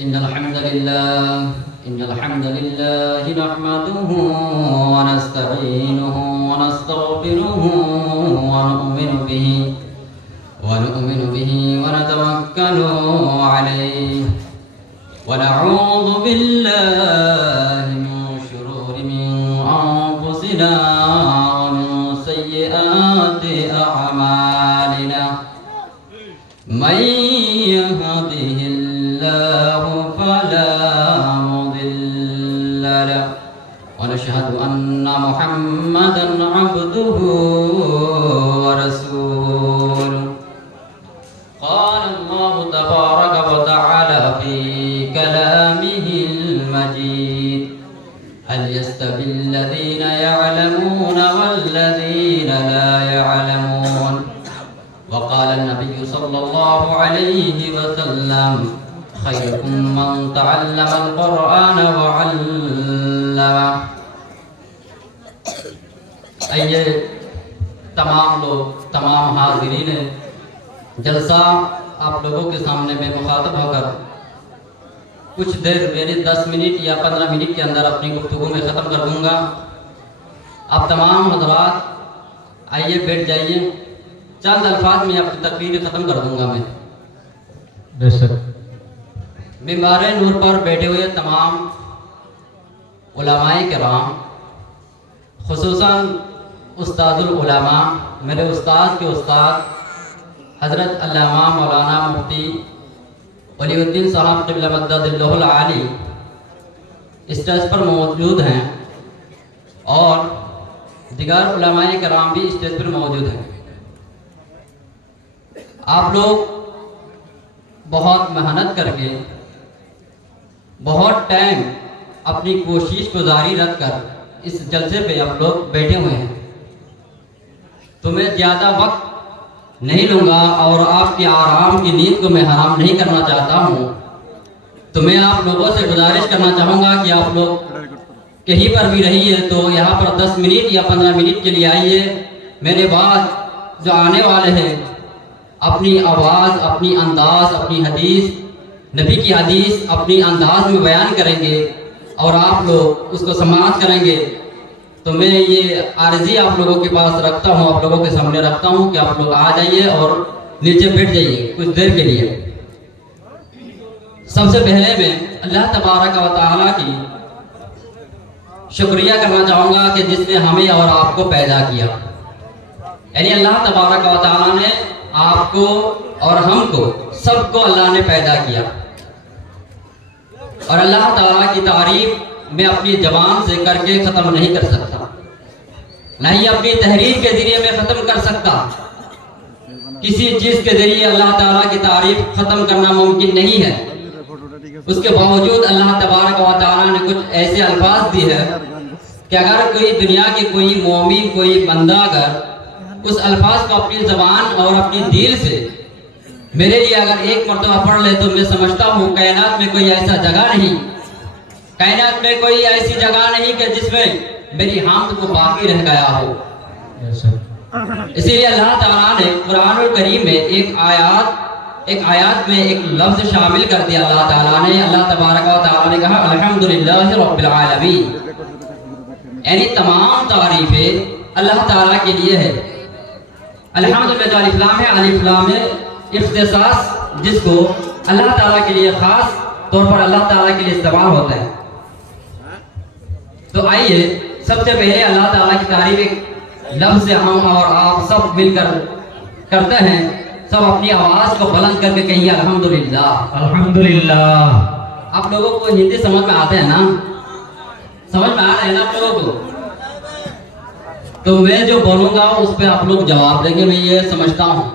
إن الحمد لله نحمده ونستعينه ونستغفره ونؤمن به ونتوكل عليه ونعوذ بالله من شرور أنفسنا ومن سيئات أعمالنا من يهده الله فلا مضل له ونشهد أن محمدا عبده ورسوله قال الله تبارك وتعالى في كلامه المجيد هل يستوي الذين يعلمون والذين لا يعلمون وقال النبي صلى الله عليه وسلم خيركم من تعلم القرآن وعلمه. آئیے تمام حاضرین جلسہ آپ لوگوں کے سامنے میں مخاطب ہو کر کچھ دیر میری 10 منٹ یا 15 منٹ کے اندر اپنی گفتگو میں ختم کر دوں گا. آپ تمام حضرات آئیے بیٹھ جائیے. چند الفاظ میں اپنی تقریر ختم کر دوں گا. میں ممبر نور پر بیٹھے ہوئے تمام علماء کرام، خصوصاً استاد العلماء، میرے استاد کے استاد حضرت علامہ مولانا مفتی ولی الدین صاحب قبلہ مدد اللہ العالی اسٹیج پر موجود ہیں اور دیگر علماء کرام بھی اسٹیج پر موجود ہیں. آپ لوگ بہت محنت کر کے بہت ٹائم اپنی کوشش کو جاری رکھ کر اس جلسے پہ آپ لوگ بیٹھے ہوئے ہیں. تو میں زیادہ وقت نہیں لوں گا اور آپ کی آرام کی نیند کو میں حرام نہیں کرنا چاہتا ہوں. تو میں آپ لوگوں سے گزارش کرنا چاہوں گا کہ آپ لوگ کہیں پر بھی رہیے تو یہاں پر 10 منٹ یا 15 منٹ کے لیے آئیے. میرے بعد جو آنے والے ہیں اپنی آواز، اپنی انداز، اپنی حدیث، نبی کی حدیث اپنی انداز میں بیان کریں گے اور آپ لوگ اس کو سماعت کریں گے. تو میں یہ عارضی آپ لوگوں کے پاس رکھتا ہوں، آپ لوگوں کے سامنے رکھتا ہوں کہ آپ لوگ آ جائیے اور نیچے بیٹھ جائیے کچھ دیر کے لیے. سب سے پہلے میں اللہ تبارک و تعالیٰ کی شکریہ کرنا چاہوں گا کہ جس نے ہمیں اور آپ کو پیدا کیا. یعنی اللہ تبارک و تعالیٰ نے آپ کو اور ہم کو سب کو اللہ نے پیدا کیا. اور اللہ تعالیٰ کی تعریف میں اپنی زبان سے کر کے ختم نہیں کر سکتا، نہ ہی اپنی تحریر کے ذریعے میں ختم کر سکتا. کسی چیز کے ذریعے اللہ تعالیٰ کی تعریف ختم کرنا ممکن نہیں ہے. اس کے باوجود اللہ تبارک و تعالیٰ نے کچھ ایسے الفاظ دی ہے کہ اگر کوئی دنیا کے کوئی مومن، کوئی بندہ اگر اس الفاظ کو اپنی زبان اور اپنی دل سے میرے لیے اگر ایک مرتبہ پڑھ لے تو میں سمجھتا ہوں کائنات میں کوئی ایسا جگہ نہیں، کائنات میں کوئی ایسی جگہ نہیں کہ جس میں میری حمد کو باقی رہ گیا ہو. اسی لیے اللہ تعالیٰ نے قرآن الکریم میں ایک آیات میں ایک لفظ شامل کر دیا. اللہ تعالیٰ نے، اللہ تبارک و تعالیٰ نے کہا الحمدللہ رب العالمین. یعنی تمام تعریفیں اللہ تعالیٰ کے لیے ہے. الحمدللہ جو الف لام ہے، الف لام ہے اختصاص جس کو اللہ تعالیٰ کے لیے خاص طور پر اللہ تعالیٰ کے لیے استعمال ہوتا ہے. تو آئیے سب سے پہلے اللہ تعالیٰ کی تعریف ایک لفظ سے ہم اور آپ سب مل کر کرتے ہیں. سب اپنی آواز کو بلند کر کے کہیں الحمدللہ. الحمدللہ. آپ لوگوں کو ہندی سمجھ میں آتے ہیں نا؟ سمجھ میں آ رہے ہیں نا آپ لوگوں کو؟ تو میں جو بولوں گا اس پہ آپ لوگ جواب دیں گے. میں یہ سمجھتا ہوں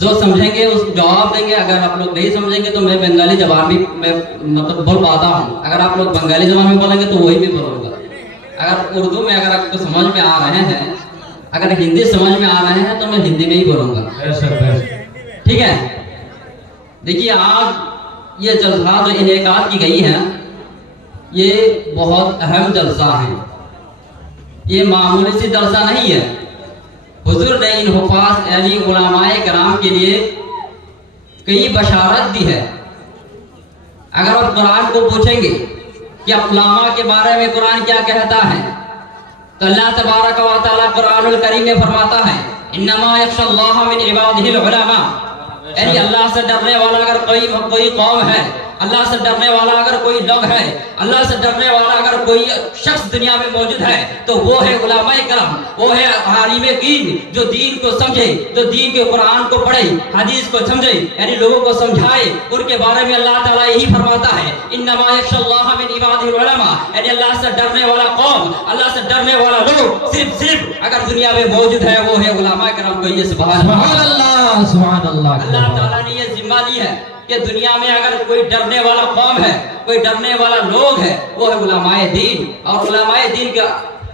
جو سمجھیں گے اس جواب دیں گے. اگر آپ لوگ نہیں سمجھیں گے تو میں بنگالی زبان بھی میں مطلب بول پاتا ہوں. اگر آپ لوگ بنگالی زبان میں بولیں گے تو وہی بھی بولوں گا. اگر اردو میں اگر آپ کو سمجھ میں آ رہے ہیں، اگر ہندی سمجھ میں آ رہے ہیں تو میں ہندی میں ہی بولوں گا. ٹھیک ہے؟ دیکھیے آج یہ جلسہ جو انعقاد کی گئی ہیں یہ بہت اہم جلسہ ہے. یہ معمولی سی جلسہ نہیں ہے. حضور نے ان حفاظ یعنی علماء کرام کے لیے کئی بشارت دی ہے. अगर आप कुरान को पूछेंगे कि उलमा के बारे में कुरान क्या कहता है, तो अल्लाह तबारक व तआला कुरानुल करीम में फरमाता है इन्नमा यख्शल्लाह मिन इबादिहिल उलमा, यानी अल्लाह से डरने वाला अगर कोई कौम है, अल्लाह से डरने वाला अगर कोई लोग है, अल्लाह से डरने वाला अगर कोई शख्स दुनिया में मौजूद है तो वो है उलमाए करम, वो है आलिमे दीन, जो दीन को समझे, जो दीन के कुरान को पढ़े, हदीस को समझे, यानी लोगों को समझाए। उनके बारे में अल्लाह ताला यही फरमाता है इन्नमा यख्शल्लाह मिन इबादिहिल उलमा, यानी अल्लाह से डरने वाला कौम, अल्लाह से डरने वाला लोग सिर्फ अगर दुनिया में मौजूद है वो है उलमाए करम। को ये सुभान अल्लाह, सुभान अल्लाह। अल्लाह ताला ने ये जिम्मा ली है कि दुनिया में अगर कोई डरने वाला कौम है, कोई डरने वाला लोग है, वो है उलमाए दीन। और उलमाए दीन का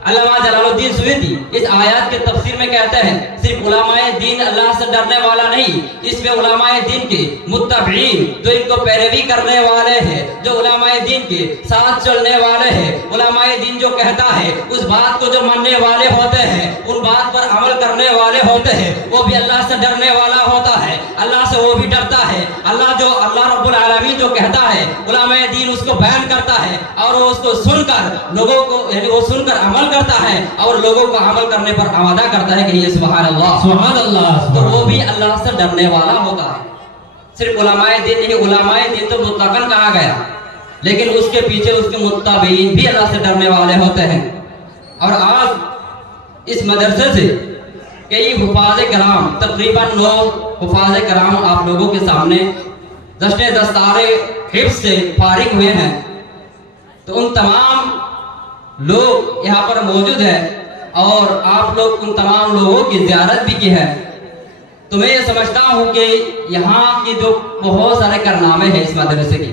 अल्लामा जलालुद्दीन सुयूती इस आयत के तफसीर में कहते हैं सिर्फ उलमाए दीन अल्लाह से डरने वाला नहीं, इसमें उलमाए दीन के मुत्तबईन, जो इनको पैरवी करने वाले हैं, जो उलमाए दीन के साथ चलने वाले हैं, उलमाए दीन जो कहता है उस बात को जो मानने वाले होते हैं, उन बात पर अमल करने वाले होते हैं, वो भी अल्लाह से डरने वाला होता है, अल्लाह से वो भी डरता है। अल्लाह रब्बुल आलमीन जो कहता है उलमाए दीन उसको बयान करता है और वो उसको सुनकर लोगों को, यानी वो सुनकर अमल करता है और लोगों को अमल करने पर आमादा करता है कि ये सुभान अल्लाह, सुभान अल्लाह, तो वो भी अल्लाह से डरने वाला होता है। सिर्फ उलमाए दीन नहीं, उलमाए दीन तो मुतलकन कहा गया, लेकिन उसके पीछे उसके मुत्तबईन भी अल्लाह से डरने वाले होते हैं। और आज इस मदरसे से कई हुफाज़े कराम, तकरीबन 9 हुफाज़े कराम आप लोगों के सामने दस्ते दस्तारे हिफ्ज़ से फारिग हुए हैं। तो उन तमाम लोग यहाँ पर मौजूद है और आप लोग उन तमाम लोगों की ज़ियारत भी की है। तो मैं ये समझता हूँ कि यहाँ की जो बहुत सारे कारनामे हैं इस मदरसे की,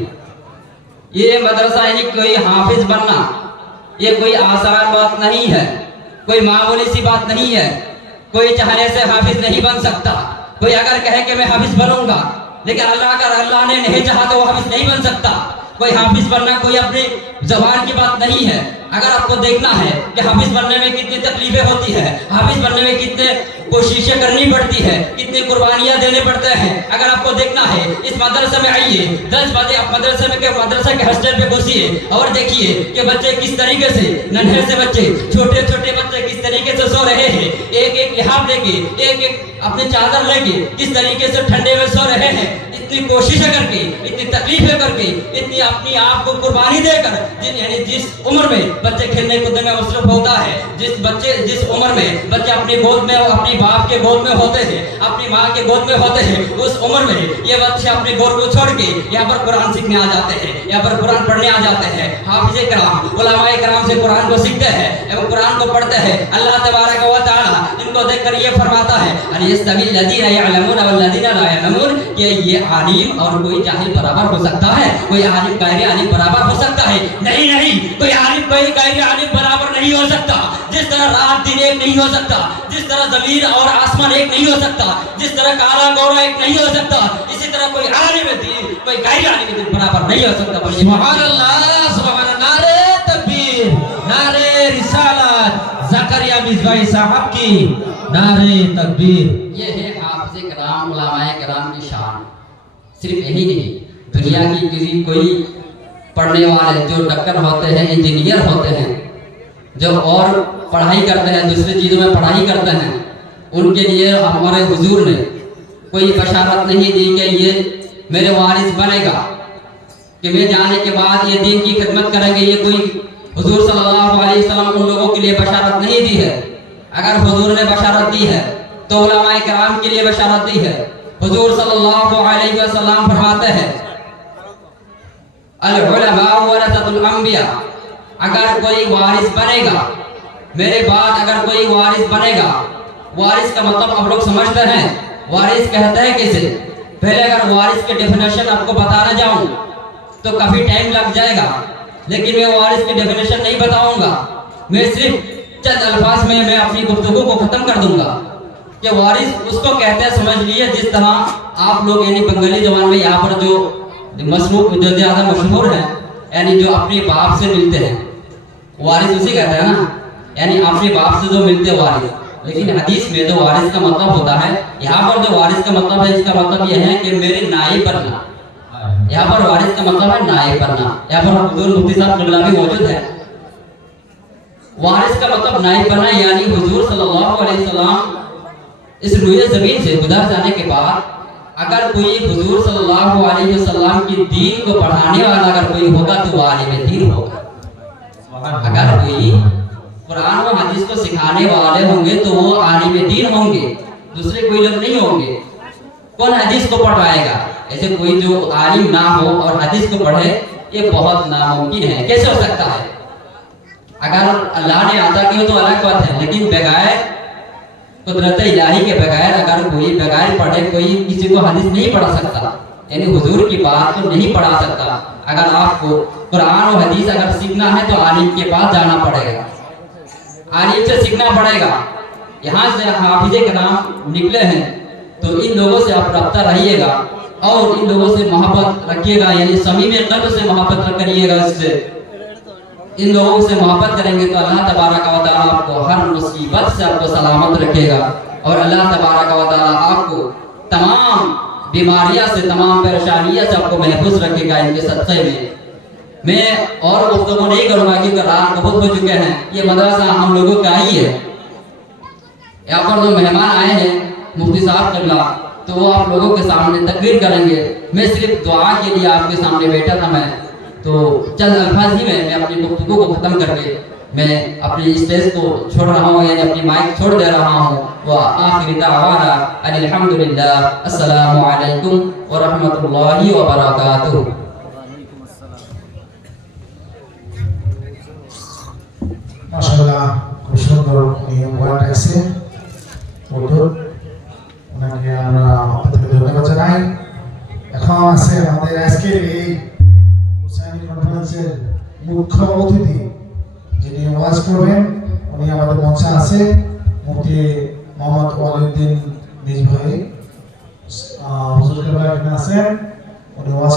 ये मदरसा यानी कोई हाफिज बनना ये कोई आसान बात नहीं है, कोई मामूली सी बात नहीं है। कोई चाहने से हाफिज नहीं बन सकता। कोई अगर कहे कि मैं हाफिज बनूंगा, लेकिन अल्लाह ने नहीं चाहा तो वो हाफिज नहीं बन सकता। कोई हाफिज बनना कोई अपनी जबान की बात नहीं है। अगर आपको देखना है कि हाफिज बनने में कितनी तकलीफें होती है, हाफिज बनने में कितने कोशिशें करनी पड़ती है, कितनी कुर्बानियां देने पड़ते हैं, अगर आपको देखना है इस मदरसे में आइए, 10 बजे आप मदरसे के हॉस्टल पे घुसिए और देखिए कि बच्चे किस तरीके से, नन्हे से बच्चे, छोटे छोटे बच्चे किस तरीके से सो रहे हैं, एक एक लिहाफ लेके, एक एक अपनी चादर लेके किस तरीके से ठंडे में सो रहे हैं। इतनी कोशिशें करके, इतनी तकलीफें करके, इतनी अपनी आप को कुर्बानी देकर, जिस उम्र में बच्चे खेलने कूदने में मसरूफ होता है, जिस उम्र में बच्चे अपनी गोद में, अपनी बाप के गोद में होते हैं, अपनी माँ के गोद में होते हैं, उस उम्र में ये बच्चे अपनी गोद को छोड़ के यहाँ पर कुरान सीखने आ जाते हैं, यहाँ पर कुरान पढ़ने आ जाते हैं। हाफिज़े कराम, उलमाए कराम से कुरान को सीखते हैं एवं कुरान को पढ़ते हैं। अल्लाह तबारक व तआला इनको देखकर ये फरमाता है अलियस्तविल लज़ीना यअलमून वल्लज़ीना ला यअलमून, कि ये आलिम और कोई जाहिल बराबर हो सकता है? कोई आलिम गैर आलिम बराबर हो सकता है? नहीं, कोई आलिम कोई गैर आलिम बराबर नहीं हो सकता। जिस तरह रात दिन एक नहीं हो सकता, जिस तरह ज़मीन और आसमान एक नहीं हो सकता, जिस तरह काला गोरा एक नहीं हो सकता, इसी तरह कोई आलिम दीन कोई गैर आलिम दीन बराबर नहीं हो सकता। सुभान अल्लाह, सुभान अल्लाह, नारे तकबीर, नारे रिसालत, ज़करिया मिज़बाही साहब की नारे तकबीर। ये है हाफिज़े कराम, उलमाए कराम की शान। सिर्फ यही नहीं, दुनिया की किसी कोई पढ़ने वाले जो डॉक्टर होते हैं, इंजीनियर होते हैं, जो और पढ़ाई करते हैं, दूसरी चीज़ों में पढ़ाई करते हैं, उनके लिए हमारे हुजूर ने कोई बशारत नहीं दी कि ये मेरे वारिस बनेगा, कि मैं जाने के बाद ये दीन की खिदमत करेंगे। ये कोई हुजूर सल्लल्लाहु अलैहि वसल्लम उन लोगों के लिए बशारत नहीं दी है। अगर हुजूर ने बशारत दी है तो उलमाए कराम के लिए बशारत दी है। हुजूर सल्लल्लाहु अलैहि वसल्लम फरमाते हैं अल उलमा वरसतुल अंबिया, अगर कोई वारिस बनेगा, मेरे बाद अगर कोई वारिस बनेगा, वारिस का मतलब आप लोग समझते हैं, वारिस कहते हैं किसे? पहले अगर वारिस के डेफिनेशन आपको बताना जाऊं तो काफी टाइम लग जाएगा, लेकिन मैं वारिस की डेफिनेशन नहीं बताऊंगा। मैं सिर्फ चंद अल्फाज में मैं अपनी गुफ्तगू को खत्म कर दूंगा कि वारिस उसको कहते हैं, समझ लिए जिस तरह आप लोग यानी बंगाली जबान में यहाँ पर जो जो ज़्यादा मशहूर है, यानी जो अपने बाप से मिलते हैं, वारिस उसी कहते हैं ना, यानी अपने बाप से जो मिलते वारिस। लेकिन हदीस में जो वारिस का मतलब होता है, यहाँ पर जो वारिस का मतलब है, इसका मतलब यह है कि मेरे नाइब बनना, यहाँ पर वारिस का मतलब है नायब बनना। यहाँ पर हुजूर मुफ्ती साहब क़िबला भी मौजूद है। वारिस का मतलब नायब बनना, यानी हुजूर सल्लल्लाहु अलैहि वसल्लम इस रुए ज़मीन से गुजर जाने के बाद अगर कोई हुजूर सल्लल्लाहु अलैहि वसल्लम की दीन को पढ़ाने वाला अगर कोई होगा तो वो आलिम दीन होगा। अगर कोई कुरान और हदीस को सिखाने वाले होंगे तो वो आलिम दीन होंगे, दूसरे कोई लोग नहीं होंगे। कौन हदीस को पढ़ाएगा? ऐसे कोई जो आलिम ना हो और हदीस को पढ़े, ये बहुत नामुमकिन है। कैसे हो सकता है? अगर अल्लाह ने अता की हो तो अलग बात है, लेकिन बगैर कुदरत इलाही के बगैर अगर कोई बगैर पढ़े कोई किसी को हदीस नहीं पढ़ा सकता, यानी हुजूर की बात को नहीं पढ़ा सकता। अगर आपको कुरान और हदीस अगर सीखना है तो आलिम के पास जाना पड़ेगा, आलिम से सीखना पड़ेगा। यहाँ से हाफिज़े कराम निकले हैं तो इन लोगों से आप रब्ता रहिएगा और इन लोगों से मोहब्बत रखिएगा, यानी समीम क़ल्ब से मोहब्बत करिएगा। इससे इन लोगों से मोहब्बत करेंगे तो अल्लाह तबारक व तआला आपको हर मुसीबत से आपको सलामत रखेगा और अल्लाह तबारक व तआला आपको तमाम बीमारियां से, तमाम परेशानियों से आपको महफूज रखेगा इनके सदक़े में। मैं और गुफ्तगू नहीं करूँगा क्योंकि रात बहुत हो चुके हैं। ये मदरसा हम लोगों का ही है। यहाँ पर जो मेहमान आए हैं मुफ्ती साहब क़िबला, तो वो आप लोगों के सामने तकरीर करेंगे। मैं सिर्फ दुआ के लिए आपके सामने बैठा था। मैं तो चंद अल्फाज ही में मैं अपनी गुफ्तगू को ख़त्म करके मैं अपनी स्टेज को छोड़ रहा हूँ, यानी अपनी माइक छोड़ दे रहा हूँ। व आखिर दावाना अल्हम्दुलिल्लाह, अस्सलामु अलैकुम व रहमतुल्लाहि व बरकातुहू। মাশাআল্লাহ, খুব সুন্দর নিয়ম ওয়ার্ড আছে। ওনাকে আমরা আপনাদের ধন্যবাদ জানাই। এখন আছে আমাদের আজকের এই হুসাইনি কনফারেন্সের মুখ্য অতিথি যিনি ওয়াজ করবেন, উনি আমাদের মঞ্চে আছে মুফতি মোহাম্মদ ওয়ালিউদ্দিন নিজ ভাই। হুজুর কেবলা এখানে আছেন, উনি ওয়াজ